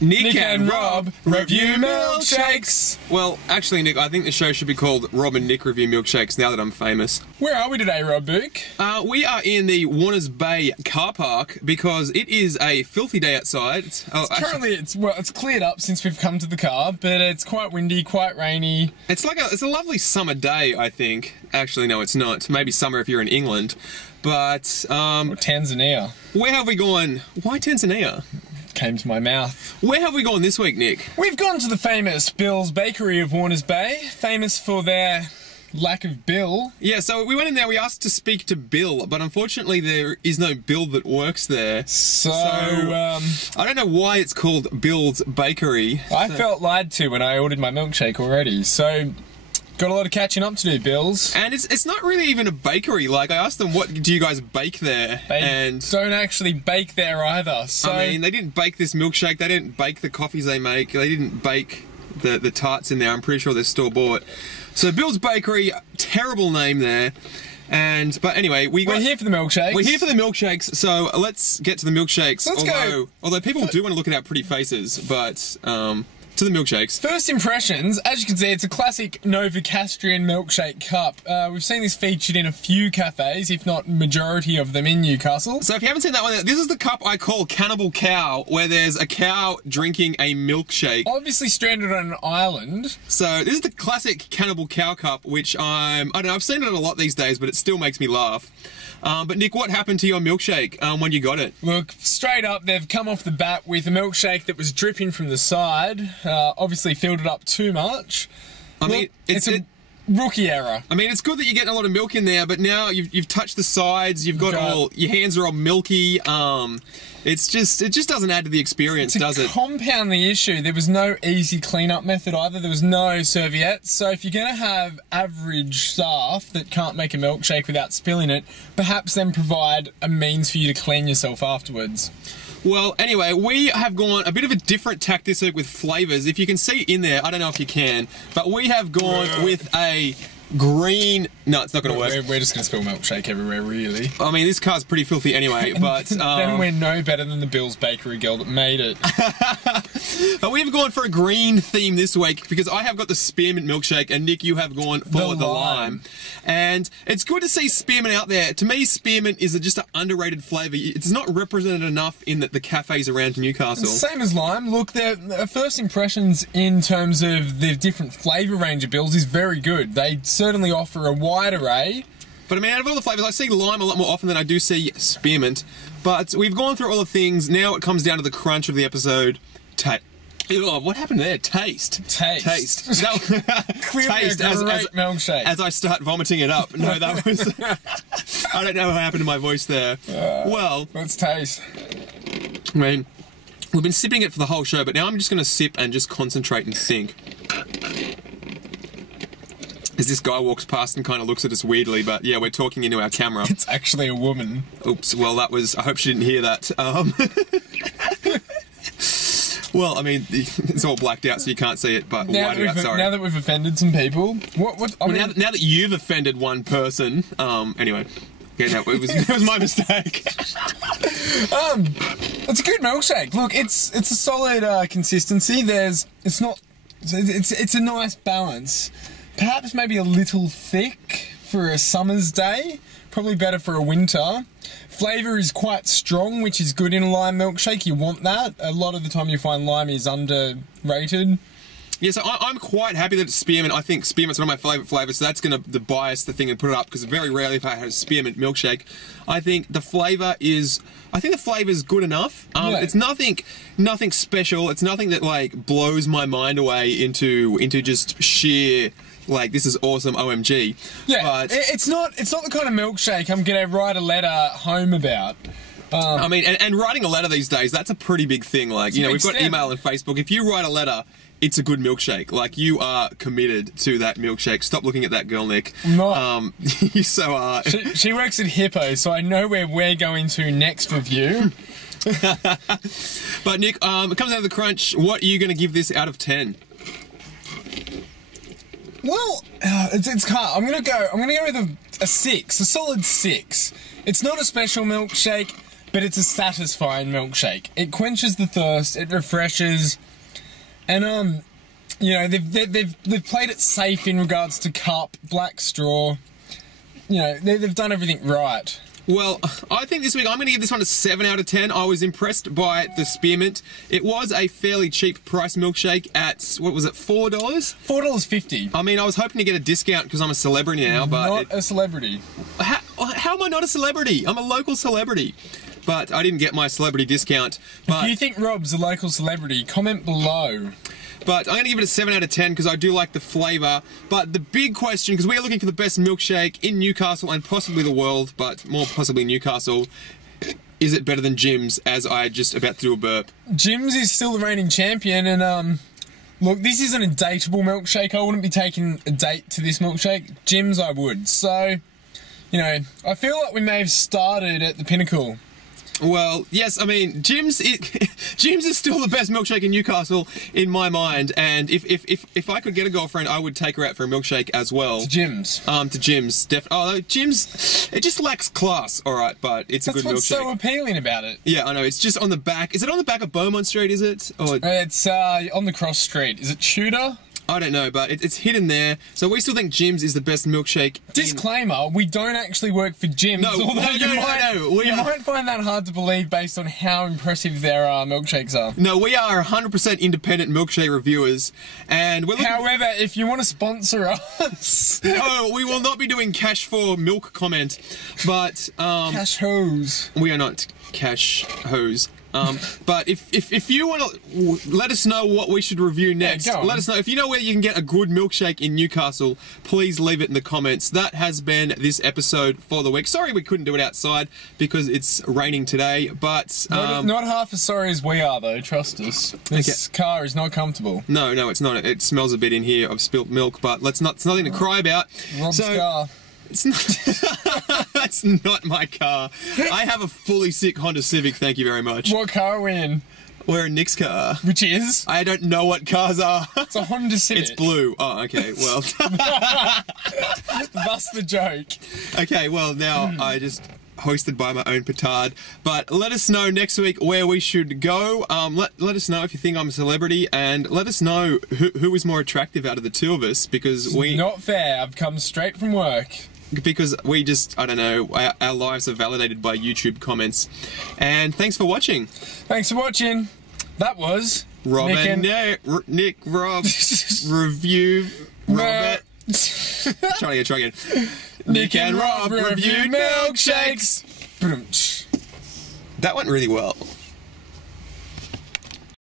Nick and Rob review milkshakes. Well, actually, Nick, I think the show should be called Rob and Nick Review Milkshakes now that I'm famous. Where are we today, Rob Book? We are in the Warners Bay car park because it is a filthy day outside. Currently, it's cleared up since we've come to the car, but it's quite windy, quite rainy. It's a lovely summer day, I think. Actually, no, it's not. Maybe summer if you're in England. But, Or Tanzania. Where have we gone? Why Tanzania? Came to my mouth. Where have we gone this week, Nick? We've gone to the famous Bill's Bakery of Warners Bay, famous for their lack of Bill. Yeah, so we went in there, we asked to speak to Bill, but unfortunately there is no Bill that works there. So I don't know why it's called Bill's Bakery. I felt lied to when I ordered my milkshake already, so got a lot of catching up to do, Bills. And it's not really even a bakery. Like, I asked them, what do you guys bake there? They don't actually bake there either. So I mean, they didn't bake this milkshake, they didn't bake the coffees they make, they didn't bake the tarts in there. I'm pretty sure they're store-bought. So Bill's Bakery, terrible name there. But anyway, we're here for the milkshakes. We're here for the milkshakes, so let's get to the milkshakes. Let's go. Although people do want to look at our pretty faces, but to the milkshakes. First impressions, as you can see, it's a classic Novocastrian milkshake cup. We've seen this featured in a few cafes, if not majority of them in Newcastle. So if you haven't seen that one, this is the cup I call Cannibal Cow, where there's a cow drinking a milkshake. Obviously stranded on an island. So this is the classic Cannibal Cow cup, which I don't know, I've seen it a lot these days, but it still makes me laugh. But Nick, what happened to your milkshake when you got it? Look, straight up, they've come off the bat with a milkshake that was dripping from the side. Obviously filled it up too much. I mean, it's a rookie error. I mean, it's good that you're getting a lot of milk in there, but now you've touched the sides, you've got your hands are all milky. It just doesn't add to the experience, does it? To compound the issue, there was no easy cleanup method either. There was no serviettes. So if you're going to have average staff that can't make a milkshake without spilling it, perhaps then provide a means for you to clean yourself afterwards. Well, anyway, we have gone a bit of a different tack this week with flavours. If you can see in there, I don't know if you can, but we have gone with a green... No, it's not going to work. We're just going to spill milkshake everywhere, really. I mean, this car's pretty filthy anyway, but... then we're no better than the Bill's Bakery girl that made it. But we've gone for a green theme this week because I have got the spearmint milkshake and Nick, you have gone for the lime. And it's good to see spearmint out there. To me, spearmint is just an underrated flavour. It's not represented enough in the cafes around Newcastle. Same as lime. Look, their first impressions in terms of the different flavour range of Bills is very good. They certainly offer a wide array. But I mean, out of all the flavours, I see lime a lot more often than I do see spearmint. But we've gone through all the things. Now it comes down to the crunch of the episode. What happened there? Taste. Taste. Clearly taste a great milkshake. As I start vomiting it up. No, that was... I don't know what happened to my voice there. Well... Let's taste. I mean, we've been sipping it for the whole show, but now I'm just going to sip and just concentrate and think. As this guy walks past and kind of looks at us weirdly, but yeah, we're talking into our camera. It's actually a woman. Oops, well that was... I hope she didn't hear that. Well, I mean, it's all blacked out, so you can't see it, but now that we've offended some people... now that you've offended one person... anyway... Yeah, no, it was my mistake. It's a good milkshake. Look, it's a solid consistency. It's a nice balance. Perhaps maybe a little thick for a summer's day. Probably better for a winter. Flavour is quite strong, which is good in a lime milkshake. You want that. A lot of the time you find lime is underrated. Yeah, so I'm quite happy that it's spearmint. I think spearmint's one of my favourite flavours, so that's going to bias the thing and put it up, because very rarely if I have a spearmint milkshake. I think the flavour is good enough. Yeah. It's nothing special. It's nothing that like blows my mind away into just sheer like this is awesome OMG. Yeah, but it's not the kind of milkshake I'm going to write a letter home about. I mean, and writing a letter these days, that's a pretty big thing. Like, you know, we've got email and Facebook. If you write a letter, it's a good milkshake. Like, you are committed to that milkshake. Stop looking at that girl, Nick. I'm not. You so are. She works at Hippo, so I know where we're going to next review. But Nick, it comes down to the crunch. What are you going to give this out of 10? Well, it's hard. I'm gonna go with a 6, a solid 6. It's not a special milkshake. but it's a satisfying milkshake. It quenches the thirst, it refreshes, and you know, they've played it safe in regards to cup, black straw. You know, they've done everything right. Well, I think this week I'm going to give this one a 7 out of 10. I was impressed by the spearmint. It was a fairly cheap price milkshake at, what was it, $4? $4.50. I mean, I was hoping to get a discount because I'm a celebrity now, but... Not a celebrity. How am I not a celebrity? I'm a local celebrity. But I didn't get my celebrity discount. But If you think Rob's a local celebrity, comment below. But I'm going to give it a 7 out of 10 because I do like the flavour. But the big question, because we're looking for the best milkshake in Newcastle and possibly the world, but more possibly Newcastle, is it better than Jim's, as I just about threw a burp? Jim's is still the reigning champion, and look, this isn't a dateable milkshake. I wouldn't be taking a date to this milkshake. Jim's I would. So, you know, I feel like we may have started at the pinnacle. Well, yes, I mean, Jim's is still the best milkshake in Newcastle in my mind, and if I could get a girlfriend, I would take her out for a milkshake as well. To Jim's. To Jim's. Oh, Jim's, it just lacks class, alright, but it's a good milkshake. That's what's so appealing about it. Yeah, I know, it's just on the back. Is it on the back of Beaumont Street, is it? Or... It's on the cross street. Is it Tudor? I don't know, but it's hidden there. So we still think Jim's is the best milkshake. Disclaimer, we don't actually work for Jim's. No, although no. You might find that hard to believe based on how impressive their milkshakes are. No, we are 100% independent milkshake reviewers. And we're looking... However, if you want to sponsor us... No, we will not be doing cash for milk comment, but... Cash hose. We are not cash hose. But if you want to let us know what we should review next, let us know. If you know where you can get a good milkshake in Newcastle, please leave it in the comments. That has been this episode for the week. Sorry we couldn't do it outside because it's raining today, but... not half as sorry as we are, though, trust us. This car is not comfortable. No, it's not. It smells a bit in here. I've spilt milk, but it's nothing to cry about. Rob's car. It's not. That's not my car. I have a fully sick Honda Civic. Thank you very much. What car are we in? We're in Nick's car. Which is? I don't know what cars are. It's a Honda Civic. It's blue. Oh, okay. Well. That's the joke. Okay. Well, now I just hoisted by my own petard. But let us know next week where we should go. Let us know if you think I'm a celebrity, and let us know who is more attractive out of the two of us, because we... Not fair. I've come straight from work. Because we just, I don't know, our lives are validated by YouTube comments. And thanks for watching. Thanks for watching. That was... Rob Nick Rob review Robert. Try again. Nick and Rob review milkshakes. Milkshakes. That went really well.